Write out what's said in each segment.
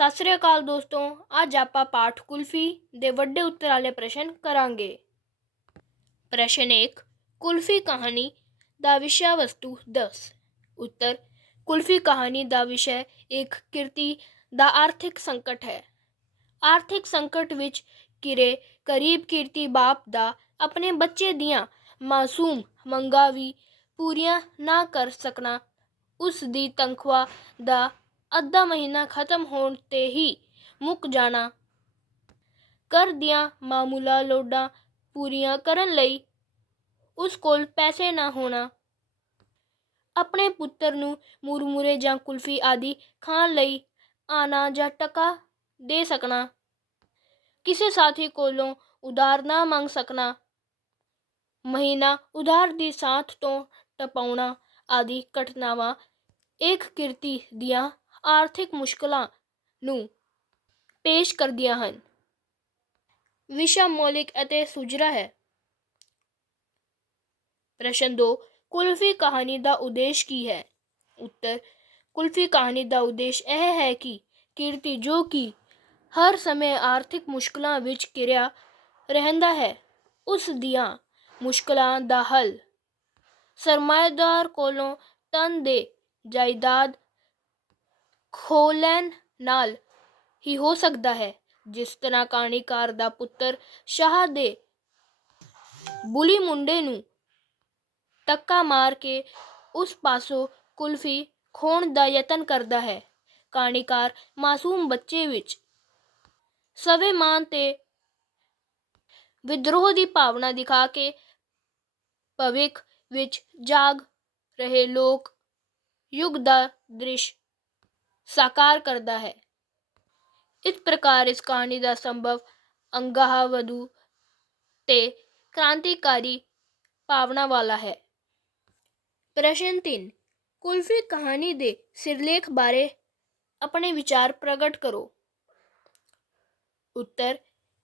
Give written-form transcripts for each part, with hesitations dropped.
ਸਤਿ ਸ੍ਰੀ ਅਕਾਲ ਦੋਸਤੋ, ਅੱਜ ਆਪਾਂ ਪਾਠ ਕੁਲਫੀ ਦੇ ਵੱਡੇ ਉੱਤਰ ਵਾਲੇ ਪ੍ਰਸ਼ਨ ਕਰਾਂਗੇ। ਪ੍ਰਸ਼ਨ 1, ਕੁਲਫੀ ਕਹਾਣੀ ਦਾ ਵਿਸ਼ਾ ਵਸਤੂ ਦੱਸ। ਉੱਤਰ, ਕੁਲਫੀ ਕਹਾਣੀ ਦਾ ਵਿਸ਼ਾ ਇੱਕ ਕਿਰਤੀ ਦਾ ਆਰਥਿਕ ਸੰਕਟ ਹੈ। ਆਰਥਿਕ ਸੰਕਟ ਵਿੱਚ ਘਿਰੇ ਗਰੀਬ ਕਿਰਤੀ ਬਾਪ ਦਾ ਆਪਣੇ ਬੱਚੇ ਦੀਆਂ ਮਾਸੂਮ ਮੰਗਾਂ ਵੀ ਪੂਰੀਆਂ ਨਾ ਕਰ ਸਕਣਾ, ਉਸ ਦੀ ਤਨਖਾਹ ਦਾ ਅੱਧਾ ਮਹੀਨਾ ਖਤਮ ਹੋਣ 'ਤੇ ਹੀ ਮੁੱਕ ਜਾਣਾ, ਘਰ ਦੀਆਂ ਮਾਮੂਲਾ ਲੋੜਾਂ ਪੂਰੀਆਂ ਕਰਨ ਲਈ ਉਸ ਕੋਲ ਪੈਸੇ ਨਾ ਹੋਣਾ, ਆਪਣੇ ਪੁੱਤਰ ਨੂੰ ਮੁਰਮੁਰੇ ਜਾਂ ਕੁਲਫੀ ਆਦਿ ਖਾਣ ਲਈ ਆਨਾ ਜਾਂ ਟਕਾ ਦੇ ਸਕਣਾ, ਕਿਸੇ ਸਾਥੀ ਕੋਲੋਂ ਉਧਾਰ ਨਾ ਮੰਗ ਸਕਣਾ, ਮਹੀਨਾ ਉਧਾਰ ਦੀ ਸਾਥ ਤੋਂ ਟਪਾਉਣਾ ਆਦਿ ਘਟਨਾਵਾਂ ਇੱਕ ਕਿਰਤੀ ਦੀਆਂ ਆਰਥਿਕ ਮੁਸ਼ਕਲਾਂ ਨੂੰ ਪੇਸ਼ ਕਰਦੀਆਂ ਹਨ। ਵਿਸ਼ਾ ਮੌਲਿਕ ਅਤੇ ਸੁਚੱਜਾ ਹੈ। ਪ੍ਰਸ਼ਨ 2, ਕੁਲਫੀ ਕਹਾਣੀ ਦਾ ਉਦੇਸ਼ ਕੀ ਹੈ। ਉੱਤਰ, ਕੁਲਫੀ ਕਹਾਣੀ ਦਾ ਉਦੇਸ਼ ਇਹ ਹੈ ਕਿ ਕਿਰਤੀ ਜੋ ਕਿ ਹਰ ਸਮੇਂ ਆਰਥਿਕ ਮੁਸ਼ਕਲਾਂ ਵਿੱਚ ਘਿਰਿਆ ਰਹਿੰਦਾ ਹੈ, ਉਸ ਦੀਆਂ ਮੁਸ਼ਕਲਾਂ ਦਾ ਹੱਲ ਸਰਮਾਏਦਾਰ ਕੋਲੋਂ ਧਨ ਦੇ ਜਾਇਦਾਦ ਖੋਹ ਲੈਣ ਨਾਲ ਹੀ ਹੋ ਸਕਦਾ ਹੈ। ਜਿਸ ਤਰ੍ਹਾਂ ਕਹਾਣੀਕਾਰ ਦਾ ਪੁੱਤਰ ਸ਼ਾਹ ਦੇ ਬੁਲੀ ਮੁੰਡੇ ਨੂੰ ਧੱਕਾ ਮਾਰ ਕੇ ਉਸ ਪਾਸੋਂ ਕੁਲਫੀ ਖੋਹਣ ਦਾ ਯਤਨ ਕਰਦਾ ਹੈ, ਕਹਾਣੀਕਾਰ ਮਾਸੂਮ ਬੱਚੇ ਵਿੱਚ ਸਵੈਮਾਨ ਤੇ ਵਿਦਰੋਹ ਦੀ ਭਾਵਨਾ ਦਿਖਾ ਕੇ ਭਵਿੱਖ ਵਿੱਚ ਜਾਗ ਰਹੇ ਲੋਕ ਯੁੱਗ ਦਾ ਦ੍ਰਿਸ਼ ਸਾਕਾਰ ਕਰਦਾ ਹੈ। ਇਸ ਪ੍ਰਕਾਰ ਇਸ ਕਹਾਣੀ ਦਾ ਸੰਭਵ ਅਗਾਂਹ ਵਧੂ ਤੇ ਕ੍ਰਾਂਤੀਕਾਰੀ ਭਾਵਨਾ ਵਾਲਾ ਹੈ। ਪ੍ਰਸ਼ਨ 3, ਕੁਲਫੀ ਕਹਾਣੀ ਦੇ ਸਿਰਲੇਖ ਬਾਰੇ ਆਪਣੇ ਵਿਚਾਰ ਪ੍ਰਗਟ ਕਰੋ। ਉੱਤਰ,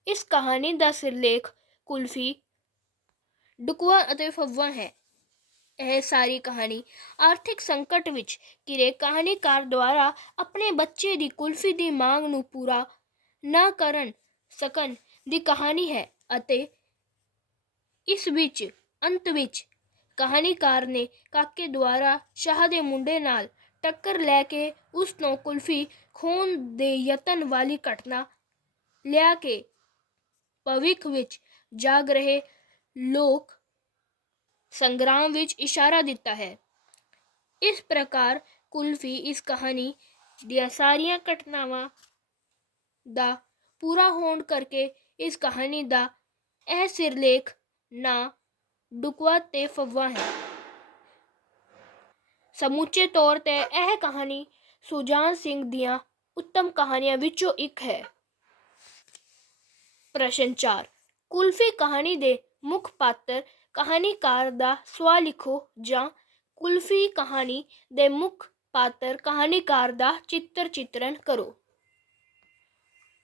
ਇਸ ਕਹਾਣੀ ਦਾ ਸਿਰਲੇਖ ਕੁਲਫੀ, ਡੁਕਵਾ ਅਤੇ ਫੱਵਾ ਹੈ। ਇਹ ਸਾਰੀ ਕਹਾਣੀ ਆਰਥਿਕ ਸੰਕਟ ਵਿੱਚ ਘਿਰੇ ਕਹਾਣੀਕਾਰ ਦੁਆਰਾ ਆਪਣੇ ਬੱਚੇ ਦੀ ਕੁਲਫੀ ਦੀ ਮੰਗ ਨੂੰ ਪੂਰਾ ਨਾ ਕਰ ਸਕਣ ਦੀ ਕਹਾਣੀ ਹੈ ਅਤੇ ਇਸ ਵਿੱਚ ਅੰਤ ਵਿੱਚ ਕਹਾਣੀਕਾਰ ਨੇ ਕਾਕੇ ਦੁਆਰਾ ਸ਼ਾਹ ਦੇ ਮੁੰਡੇ ਨਾਲ ਟੱਕਰ ਲੈ ਕੇ ਉਸ ਤੋਂ ਕੁਲਫੀ ਖੋਹਣ ਦੇ ਯਤਨ ਵਾਲੀ ਘਟਨਾ ਲਿਆ ਕੇ ਭਵਿੱਖ ਵਿੱਚ ਜਾਗ ਰਹੇ ਲੋਕ ਸੰਗਰਾਮ ਵਿੱਚ ਇਸ਼ਾਰਾ ਦਿੱਤਾ ਹੈ। ਇਸ ਪ੍ਰਕਾਰ ਕੁਲਫੀ ਇਸ ਕਹਾਣੀ ਦੀਆਂ ਸਾਰੀਆਂ ਘਟਨਾਵਾਂ ਦਾ ਪੂਰਾ ਹੋਣ ਕਰਕੇ ਇਸ ਕਹਾਣੀ ਦਾ ਇਹ ਸਿਰਲੇਖ ਨਾਂ ਡੁਕਵਾ ਤੇ ਫੱਵਾ ਹੈ। ਸਮੁੱਚੇ ਤੌਰ ਤੇ ਇਹ ਕਹਾਣੀ ਸੁਜਾਨ ਸਿੰਘ ਦੀਆਂ ਉੱਤਮ ਕਹਾਣੀਆਂ ਵਿੱਚੋਂ ਇੱਕ ਹੈ। ਪ੍ਰਸ਼ਨ 4, ਕੁਲਫੀ ਕਹਾਣੀ ਦੇ ਮੁੱਖ ਪਾਤਰ ਕਹਾਣੀਕਾਰ ਦਾ ਸਵਾ ਲਿਖੋ ਜਾਂ ਕੁਲਫੀ ਕਹਾਣੀ ਦੇ ਮੁੱਖ ਪਾਤਰ ਕਹਾਣੀਕਾਰ ਦਾ ਚਿੱਤਰ ਚਿਤਰਨ ਕਰੋ।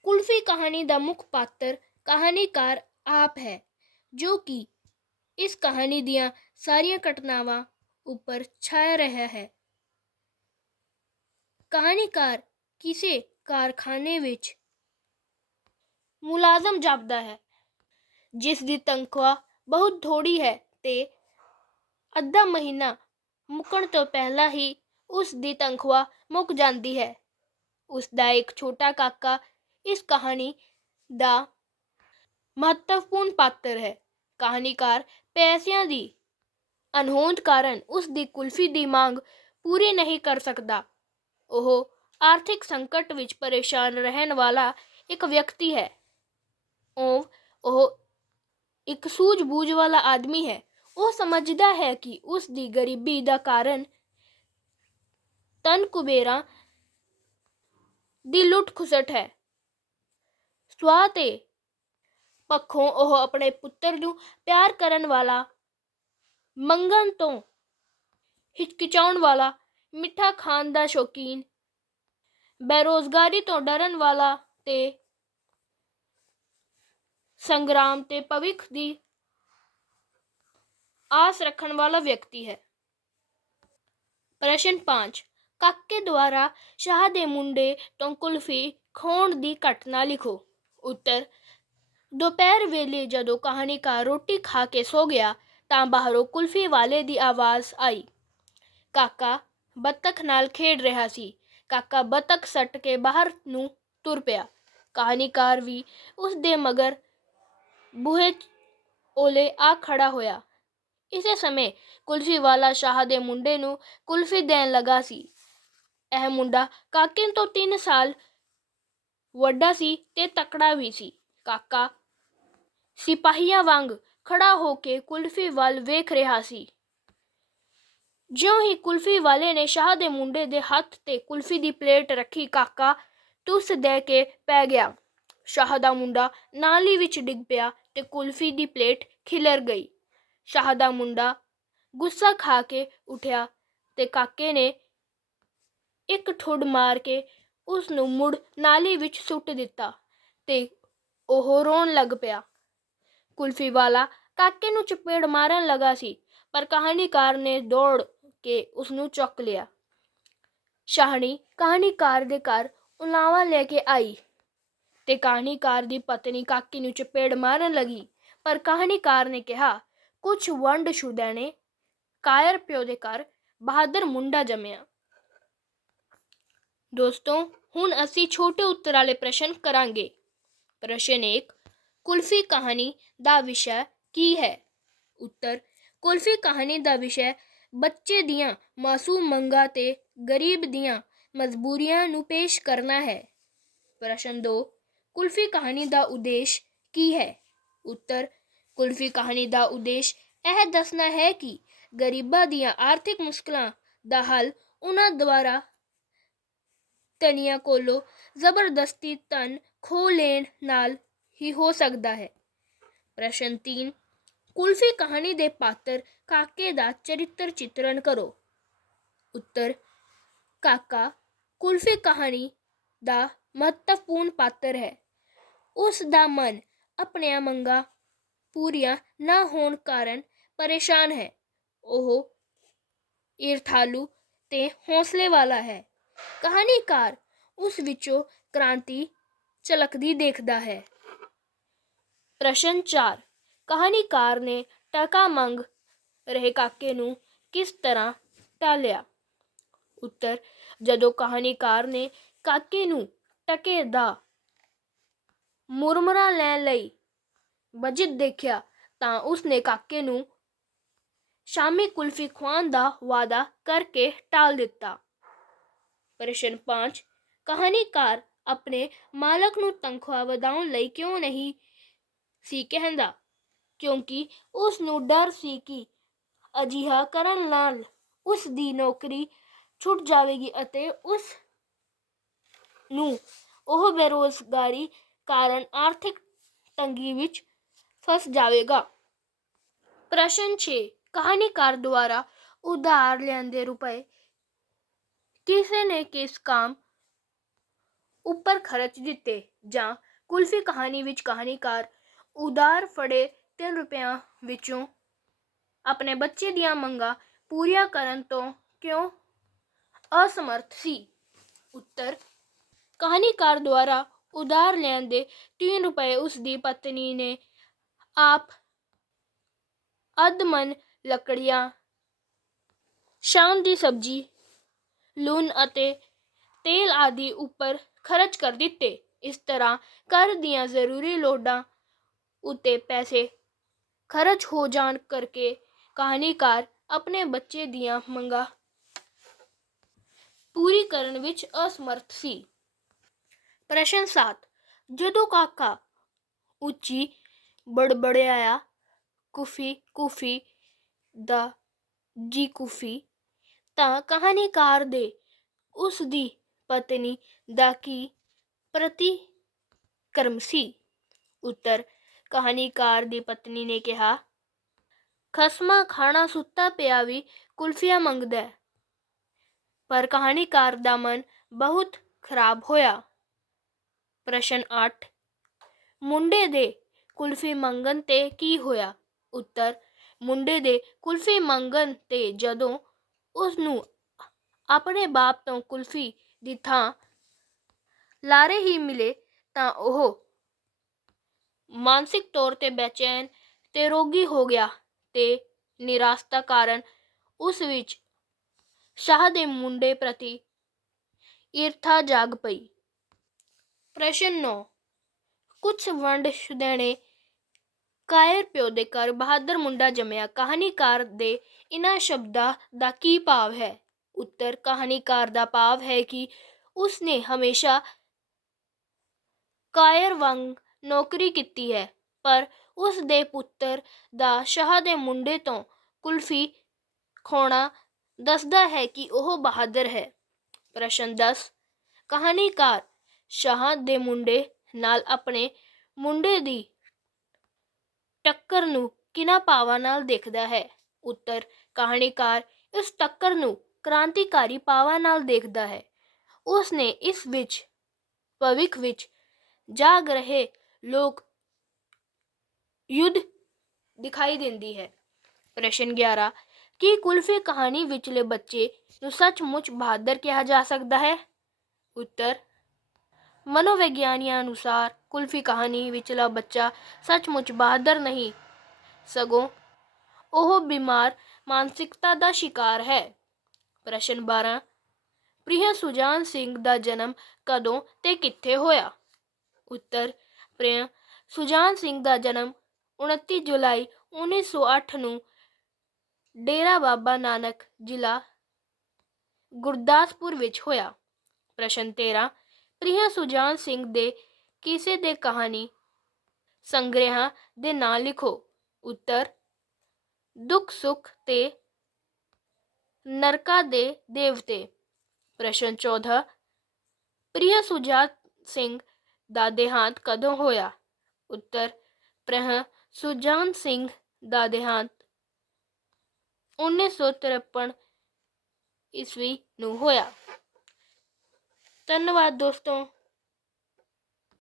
ਕੁਲਫੀ ਕਹਾਣੀ ਦਾ ਮੁੱਖ ਪਾਤਰ ਕਹਾਣੀਕਾਰ ਆਪ ਹੈ, ਜੋ ਕਿ ਇਸ ਕਹਾਣੀ ਦੀਆਂ ਸਾਰੀਆਂ ਘਟਨਾਵਾਂ ਉੱਪਰ ਛਾਇਆ ਰਿਹਾ ਹੈ। ਕਹਾਣੀਕਾਰ ਕਿਸੇ ਕਾਰਖਾਨੇ ਵਿੱਚ ਮੁਲਾਜ਼ਮ ਜਾਪਦਾ ਹੈ, ਜਿਸ ਦੀ ਤਨਖਾਹ ਬਹੁਤ ਥੋੜ੍ਹੀ ਹੈ ਤੇ ਅੱਧਾ ਮਹੀਨਾ ਮੁੱਕਣ ਤੋਂ ਪਹਿਲਾਂ ਹੀ ਉਸ ਦੀ ਤਨਖਾਹ ਮੁੱਕ ਜਾਂਦੀ ਹੈ। ਉਸ ਦਾ ਇੱਕ ਛੋਟਾ ਕਾਕਾ ਇਸ ਕਹਾਣੀ ਦਾ ਮਹੱਤਵਪੂਰਨ ਪਾਤਰ ਹੈ। ਕਹਾਣੀਕਾਰ ਪੈਸਿਆਂ ਦੀ ਅਣਹੋਂਦ ਕਾਰਨ ਉਸ ਦੀ ਕੁਲਫੀ ਦੀ ਮੰਗ ਪੂਰੀ ਨਹੀਂ ਕਰ ਸਕਦਾ। ਉਹ ਆਰਥਿਕ ਸੰਕਟ ਵਿੱਚ ਪਰੇਸ਼ਾਨ ਰਹਿਣ ਵਾਲਾ ਇੱਕ ਵਿਅਕਤੀ ਹੈ। ਉਹ ਇੱਕ ਸੂਝ-ਬੂਝ ਵਾਲਾ ਆਦਮੀ ਹੈ। ਉਹ ਸਮਝਦਾ ਹੈ ਕਿ ਉਸ ਦੀ ਗਰੀਬੀ ਦਾ ਕਾਰਨ ਧਨ ਕੁਬੇਰਾਂ ਦੀ ਲੁੱਟ-ਖਸੁੱਟ ਹੈ। ਸੁਭਾਅ ਤੇ ਪੱਖੋਂ ਉਹ ਆਪਣੇ ਪੁੱਤਰ ਨੂੰ ਪਿਆਰ ਕਰਨ ਵਾਲਾ, ਮੰਗਣ ਤੋਂ ਹਿਚਕਿਚਾਉਣ ਵਾਲਾ, ਮਿੱਠਾ ਖਾਣ ਦਾ ਸ਼ੌਕੀਨ, ਬੇਰੁਜ਼ਗਾਰੀ ਤੋਂ ਡਰਨ ਵਾਲਾ ਤੇ ਸੰਗਰਾਮ ਤੇ ਭਵਿੱਖ ਦੀ ਆਸ ਰੱਖਣ ਵਾਲਾ ਵਿਅਕਤੀ ਹੈ। ਪ੍ਰਸ਼ਨ 5, ਕਾਕੇ ਦੁਆਰਾ ਸ਼ਾਹ ਦੇ ਮੁੰਡੇ ਤੋਂ ਕੁਲਫੀ ਖੋਹਣ ਦੀ ਘਟਨਾ ਲਿਖੋ। ਉੱਤਰ, ਦੁਪਹਿਰ ਵੇਲੇ ਜਦੋਂ ਕਹਾਣੀਕਾਰ ਰੋਟੀ ਖਾ ਕੇ ਸੋ ਗਿਆ ਤਾਂ ਬਾਹਰੋਂ ਕੁਲਫੀ ਵਾਲੇ ਦੀ ਆਵਾਜ਼ ਆਈ। ਕਾਕਾ ਬੱਤਖ ਨਾਲ ਖੇਡ ਰਿਹਾ ਸੀ। ਕਾਕਾ ਬੱਤਖ ਸੱਟ ਕੇ ਬਾਹਰ ਨੂੰ ਤੁਰ ਪਿਆ। ਕਹਾਣੀਕਾਰ ਵੀ ਉਸ ਦੇ ਮਗਰ ਬੂਹੇ ਓਲੇ ਆ ਖੜਾ ਹੋਇਆ। ਇਸੇ ਸਮੇਂ ਕੁਲਫੀ ਵਾਲਾ ਸ਼ਾਹ ਦੇ ਮੁੰਡੇ ਨੂੰ ਕੁਲਫੀ ਦੇਣ ਲੱਗਾ ਸੀ। ਇਹ ਮੁੰਡਾ ਕਾਕੇ ਤੋਂ 3 ਸਾਲ ਵੱਡਾ ਸੀ ਤੇ ਤਕੜਾ ਵੀ ਸੀ। ਕਾਕਾ ਸਿਪਾਹੀਆਂ ਵਾਂਗ ਖੜਾ ਹੋ ਕੇ ਕੁਲਫੀ ਵੱਲ ਵੇਖ ਰਿਹਾ ਸੀ। ਜਿਉਂ ਹੀ ਕੁਲਫੀ ਵਾਲੇ ਨੇ ਸ਼ਾਹ ਦੇ ਮੁੰਡੇ ਦੇ ਹੱਥ ਤੇ ਕੁਲਫੀ ਦੀ ਪਲੇਟ ਰੱਖੀ, ਕਾਕਾ ਤੁਸ ਦੇ ਕੇ ਪੈ ਗਿਆ। ਸ਼ਾਹ ਦਾ ਮੁੰਡਾ ਨਾਲੀ ਵਿੱਚ ਡਿੱਗ ਪਿਆ ਤੇ ਕੁਲਫੀ ਦੀ ਪਲੇਟ ਖਿਲਰ ਗਈ। ਸ਼ਾਹ ਦਾ ਮੁੰਡਾ ਗੁੱਸਾ ਖਾ ਕੇ ਉੱਠਿਆ ਤੇ ਕਾਕੇ ਨੇ ਇੱਕ ਠੁੱਡ ਮਾਰ ਕੇ ਉਸ ਨੂੰ ਮੁੜ ਨਾਲੀ ਵਿੱਚ ਸੁੱਟ ਦਿੱਤਾ ਤੇ ਉਹ ਰੋਣ ਲੱਗ ਪਿਆ। ਕੁਲਫੀ ਵਾਲਾ ਕਾਕੇ ਨੂੰ ਚਪੇੜ ਮਾਰਨ ਲੱਗਾ ਸੀ, ਪਰ ਕਹਾਣੀਕਾਰ ਨੇ ਦੌੜ ਕੇ ਉਸ ਨੂੰ ਚੁੱਕ ਲਿਆ। ਸ਼ਾਹਣੀ ਕਹਾਣੀਕਾਰ ਦੇ ਘਰ ਉਲਾਵਾ ਲੈ ਕੇ ਆਈ ਤੇ ਕਹਾਣੀਕਾਰ ਦੀ ਪਤਨੀ ਕਾਕੇ ਨੂੰ ਚਪੇੜ ਮਾਰਨ ਲੱਗੀ, ਪਰ ਕਹਾਣੀਕਾਰ ਨੇ ਕਿਹਾ, ਕੁਛ ਵੰਡ ਸ਼ੁਦਿਆਂ ਨੇ ਕਾਇਰ ਪਿਓ ਦੇ ਘਰ ਬਹਾਦਰ ਮੁੰਡਾ ਜੰਮਿਆ। ਦੋਸਤੋ, ਹੁਣ ਅਸੀਂ ਛੋਟੇ ਉੱਤਰ ਵਾਲੇ ਪ੍ਰਸ਼ਨ ਕਰਾਂਗੇ। ਪ੍ਰਸ਼ਨ 1, ਕੁਲਫੀ ਕਹਾਣੀ ਦਾ ਵਿਸ਼ਾ ਕੀ ਹੈ? ਉੱਤਰ, ਕੁਲਫੀ ਕਹਾਣੀ ਦਾ ਵਿਸ਼ਾ ਬੱਚੇ ਦੀਆਂ ਮਾਸੂਮ ਮੰਗਾਂ ਤੇ ਗਰੀਬ ਦੀਆਂ ਮਜਬੂਰੀਆਂ ਨੂੰ ਪੇਸ਼ ਕਰਨਾ ਹੈ। ਪ੍ਰਸ਼ਨ 2, ਕੁਲਫੀ ਕਹਾਣੀ ਦਾ ਉਦੇਸ਼ ਕੀ ਹੈ? ਉੱਤਰ, ਕੁਲਫੀ ਕਹਾਣੀ ਦਾ ਉਦੇਸ਼ ਇਹ ਦੱਸਣਾ ਹੈ ਕਿ ਗਰੀਬਾਂ ਦੀਆਂ ਆਰਥਿਕ ਮੁਸ਼ਕਲਾਂ ਦਾ ਹੱਲ ਉਹਨਾਂ ਦੁਆਰਾ ਧਨੀਆਂ ਕੋਲੋਂ ਜ਼ਬਰਦਸਤੀ ਧਨ ਖੋਹ ਲੈਣ ਨਾਲ ਹੀ ਹੋ ਸਕਦਾ ਹੈ। ਪ੍ਰਸ਼ਨ 3, ਕੁਲਫੀ ਕਹਾਣੀ ਦੇ ਪਾਤਰ ਕਾਕੇ ਦਾ ਚਰਿੱਤਰ ਚਿੱਤਰਨ ਕਰੋ। ਉੱਤਰ, ਕਾਕਾ ਕੁਲਫੀ ਕਹਾਣੀ ਦਾ ਮਹੱਤਵਪੂਰਨ ਪਾਤਰ ਹੈ। ਉਸ ਦਾ ਮਨ ਆਪਣੀਆਂ ਮੰਗਾਂ ਪੂਰੀਆਂ ਨਾ ਹੋਣ ਕਾਰਨ ਪਰੇਸ਼ਾਨ ਹੈ। ਉਹ ਈਰਖਾਲੂ ਤੇ ਹੌਸਲੇ ਵਾਲਾ ਹੈ। ਕਹਾਣੀਕਾਰ ਉਸ ਵਿੱਚੋਂ ਕ੍ਰਾਂਤੀ ਝਲਕਦੀ ਦੇਖਦਾ ਹੈ। ਪ੍ਰਸ਼ਨ 4, ਕਹਾਣੀਕਾਰ ਨੇ ਟਕਾ ਮੰਗ ਰਹੇ ਕਾਕੇ ਨੂੰ ਕਿਸ ਤਰ੍ਹਾਂ ਟਾਲਿਆ? ਉੱਤਰ, ਜਦੋਂ ਕਹਾਣੀਕਾਰ ਨੇ ਕਾਕੇ ਨੂੰ ਟਕੇ ਦਾ ਮੁਰਮੁਰਾ ਲੈਣ ਲਈ ਵਜਦ ਦੇਖਿਆ ਤਾਂ ਉਸਨੇ ਕਾਕੇ ਨੂੰ ਸ਼ਾਮੀ ਕੁਲਫੀ ਖਵਾਉਣ ਦਾ ਵਾਅਦਾ ਕਰਕੇ ਟਾਲ ਦਿੱਤਾ। ਪ੍ਰਸ਼ਨ 5, ਕਹਾਣੀਕਾਰ ਆਪਣੇ ਮਾਲਕ ਨੂੰ ਤਨਖਾਹ ਵਧਾਉਣ ਲਈ ਕਿਉਂ ਨਹੀਂ ਸੀ ਕਹਿੰਦਾ? ਕਿਉਂਕਿ ਉਸ ਨੂੰ ਡਰ ਸੀ ਕਿ ਅਜਿਹਾ ਕਰਨ ਨਾਲ ਉਸ ਦੀ ਨੌਕਰੀ ਛੁੱਟ ਜਾਵੇਗੀ ਅਤੇ ਉਸ ਨੂੰ ਉਹ ਬੇਰੁਜ਼ਗਾਰੀ ਕਾਰਨ ਆਰਥਿਕ ਤੰਗੀ ਵਿੱਚ ਫਸ ਜਾਵੇਗਾ। ਪ੍ਰਸ਼ਨ 6, ਕਹਾਣੀਕਾਰ ਦੁਆਰਾ ਉਧਾਰ ਲਿਆਂਦੇ ਰੁਪਏ ਕਿਸੇ ਨੇ ਕਿਸ ਕੰਮ ਉੱਪਰ ਖਰਚ ਦਿੱਤੇ? ਜਾਂ ਕੁਲਫੀ ਕਹਾਣੀ ਵਿੱਚ ਕਹਾਣੀਕਾਰ ਉਧਾਰ ਫੜੇ 3 ਰੁਪਇਆਂ ਵਿੱਚੋਂ ਆਪਣੇ ਬੱਚੇ ਦੀਆਂ ਮੰਗਾਂ ਪੂਰੀਆਂ ਕਰਨ ਤੋਂ ਕਿਉਂ ਅਸਮਰਥ ਸੀ? ਉੱਤਰ, ਕਹਾਣੀਕਾਰ ਦੁਆਰਾ ਉਧਾਰ ਲਿਆਂਦੇ 3 ਰੁਪਏ ਉਸ ਦੀ ਪਤਨੀ ਨੇ ਆਪ ਅੱਧ-ਮਣ ਲੱਕੜੀਆਂ, ਸ਼ਾਮ ਦੀ ਸਬਜ਼ੀ, ਲੂਣ ਅਤੇ ਤੇਲ ਆਦਿ ਉੱਪਰ ਖਰਚ ਕਰ ਦਿੱਤੇ। ਇਸ ਤਰ੍ਹਾਂ ਘਰ ਦੀਆਂ ਜ਼ਰੂਰੀ ਲੋੜਾਂ ਉੱਤੇ ਪੈਸੇ ਖਰਚ ਹੋ ਜਾਣ ਕਰਕੇ ਕਹਾਣੀਕਾਰ ਆਪਣੇ ਬੱਚੇ ਦੀਆਂ ਮੰਗਾਂ ਪੂਰੀ ਕਰਨ ਵਿੱਚ ਅਸਮਰਥ ਸੀ। ਪ੍ਰਸ਼ਨ 7, ਜਦੋਂ ਕਾਕਾ ਉੱਚੀ ਬੜਬੜਾਇਆ, ਕੁਫੀ ਕੁਫੀ ਦਾ ਜੀ ਕੁਫੀ, ਤਾਂ ਕਹਾਣੀਕਾਰ ਦੇ ਉਸ ਦੀ ਪਤਨੀ ਦਾ ਕੀ ਪ੍ਰਤੀਕਰਮ ਸੀ? ਉੱਤਰ, ਕਹਾਣੀਕਾਰ ਦੀ ਪਤਨੀ ਨੇ ਕਿਹਾ, ਖਸਮਾਂ ਖਾਣਾ ਸੁੱਤਾ ਪਿਆ ਵੀ ਕੁਲਫੀਆਂ ਮੰਗਦਾ। ਪਰ ਕਹਾਣੀਕਾਰ ਦਾ ਮਨ ਬਹੁਤ ਖਰਾਬ ਹੋਇਆ। ਪ੍ਰਸ਼ਨ 8, ਮੁੰਡੇ ਦੇ ਕੁਲਫੀ ਮੰਗਣ ਤੇ ਕੀ ਹੋਇਆ? ਉੱਤਰ, ਮੁੰਡੇ ਦੇ ਕੁਲਫੀ ਮੰਗਣ ਤੇ ਜਦੋਂ ਉਸ ਨੂੰ ਆਪਣੇ ਬਾਪ ਤੋਂ ਕੁਲਫੀ ਦੀ ਥਾਂ ਲਾਰੇ ਹੀ ਮਿਲੇ ਤਾਂ ਉਹ ਮਾਨਸਿਕ ਤੌਰ ਤੇ ਬੇਚੈਨ ਤੇ ਰੋਗੀ ਹੋ ਗਿਆ ਤੇ ਨਿਰਾਸ਼ਤਾ ਕਾਰਨ ਉਸ ਵਿੱਚ ਸ਼ਾਹ ਦੇ ਮੁੰਡੇ ਪ੍ਰਤੀ ਈਰਖਾ ਜਾਗ ਪਈ। ਪ੍ਰਸ਼ਨ 9। ਕੁਝ ਵੰਡ ਛੁਦੈਣੇ ਕਾਇਰ ਪਿਓ ਦੇ ਘਰ ਬਹਾਦਰ ਮੁੰਡਾ ਜੰਮਿਆ। ਕਹਾਣੀਕਾਰ ਦੇ ਇਹਨਾਂ ਸ਼ਬਦਾਂ ਦਾ ਕੀ ਭਾਵ ਹੈ? ਉੱਤਰ। ਕਹਾਣੀਕਾਰ ਦਾ ਭਾਵ ਹੈ ਕਿ ਉਸ ਨੇ ਹਮੇਸ਼ਾ ਕਾਇਰ ਵਾਂਗ ਨੌਕਰੀ ਕੀਤੀ ਹੈ, ਪਰ ਉਸ ਦੇ ਪੁੱਤਰ ਦਾ ਸ਼ਾਹ ਦੇ ਮੁੰਡੇ ਤੋਂ ਕੁਲਫੀ ਖੋਣਾ ਦੱਸਦਾ ਹੈ ਕਿ ਉਹ ਬਹਾਦਰ ਹੈ। ਪ੍ਰਸ਼ਨ 10। ਕਹਾਣੀਕਾਰ ਸ਼ਾਹ ਦੇ ਮੁੰਡੇ ਨਾਲ ਆਪਣੇ ਮੁੰਡੇ ਦੀ ਟੱਕਰ ਨੂੰ ਕਿਹਨਾਂ ਭਾਵਾਂ ਨਾਲ ਦੇਖਦਾ ਹੈ? ਉੱਤਰ। ਕਹਾਣੀਕਾਰ ਇਸ ਟੱਕਰ ਨੂੰ ਕ੍ਰਾਂਤੀਕਾਰੀ ਭਾਵਾਂ ਨਾਲ ਦੇਖਦਾ ਹੈ। ਉਸ ਨੇ ਇਸ ਵਿੱਚ ਭਵਿੱਖ ਵਿੱਚ ਜਾਗ ਰਹੇ ਲੋਕ ਯੁੱਧ ਦਿਖਾਈ ਦਿੰਦੀ ਹੈ। ਪ੍ਰਸ਼ਨ 11। ਕੀ ਕੁਲਫੀ ਕਹਾਣੀ ਵਿਚਲੇ ਬੱਚੇ ਨੂੰ ਸੱਚਮੁੱਚ ਬਹਾਦਰ ਕਿਹਾ ਜਾ ਸਕਦਾ ਹੈ? ਉੱਤਰ। ਮਨੋਵਿਗਿਆਨੀਆਂ ਅਨੁਸਾਰ ਕੁਲਫੀ ਕਹਾਣੀ ਵਿਚਲਾ ਬੱਚਾ ਸੱਚਮੁੱਚ ਬਹਾਦਰ ਨਹੀਂ, ਸਗੋਂ ਉਹ ਬਿਮਾਰ ਮਾਨਸਿਕਤਾ ਦਾ ਸ਼ਿਕਾਰ ਹੈ। ਪ੍ਰਸ਼ਨ 12। ਪ੍ਰਿਆ ਸੁਜਾਨ ਸਿੰਘ ਦਾ ਜਨਮ ਕਦੋਂ ਤੇ ਕਿੱਥੇ ਹੋਇਆ? ਉੱਤਰ। ਪ੍ਰਿਆ ਸੁਜਾਨ ਸਿੰਘ ਦਾ ਜਨਮ 29 ਜੁਲਾਈ 1908 ਨੂੰ ਡੇਰਾ ਬਾਬਾ ਨਾਨਕ, ਜ਼ਿਲ੍ਹਾ ਗੁਰਦਾਸਪੁਰ ਵਿੱਚ ਹੋਇਆ। ਪ੍ਰਸ਼ਨ 13। ਪ੍ਰਿਆ ਸੁਜਾਨ ਸਿੰਘ ਦੇ ਕਿਸੇ ਦੇ ਕਹਾਣੀ ਸੰਗ੍ਰਹਿਾਂ ਦੇ ਨਾਂ ਲਿਖੋ। ਉੱਤਰ। ਦੁੱਖ ਸੁੱਖ ਤੇ ਨਰਕਾਂ ਦੇ ਦੇਵਤੇ। ਪ੍ਰਸ਼ਨ 14। ਪ੍ਰਿਆ ਸੁਜਾਨ ਸਿੰਘ ਦਾ ਦੇਹਾਂਤ ਕਦੋਂ ਹੋਇਆ? ਉੱਤਰ। ਪ੍ਰਿਆ ਸੁਜਾਨ ਸਿੰਘ ਦਾ ਦੇਹਾਂਤ 1953 ਈਸਵੀ ਨੂੰ ਹੋਇਆ। ਧੰਨਵਾਦ ਦੋਸਤੋ।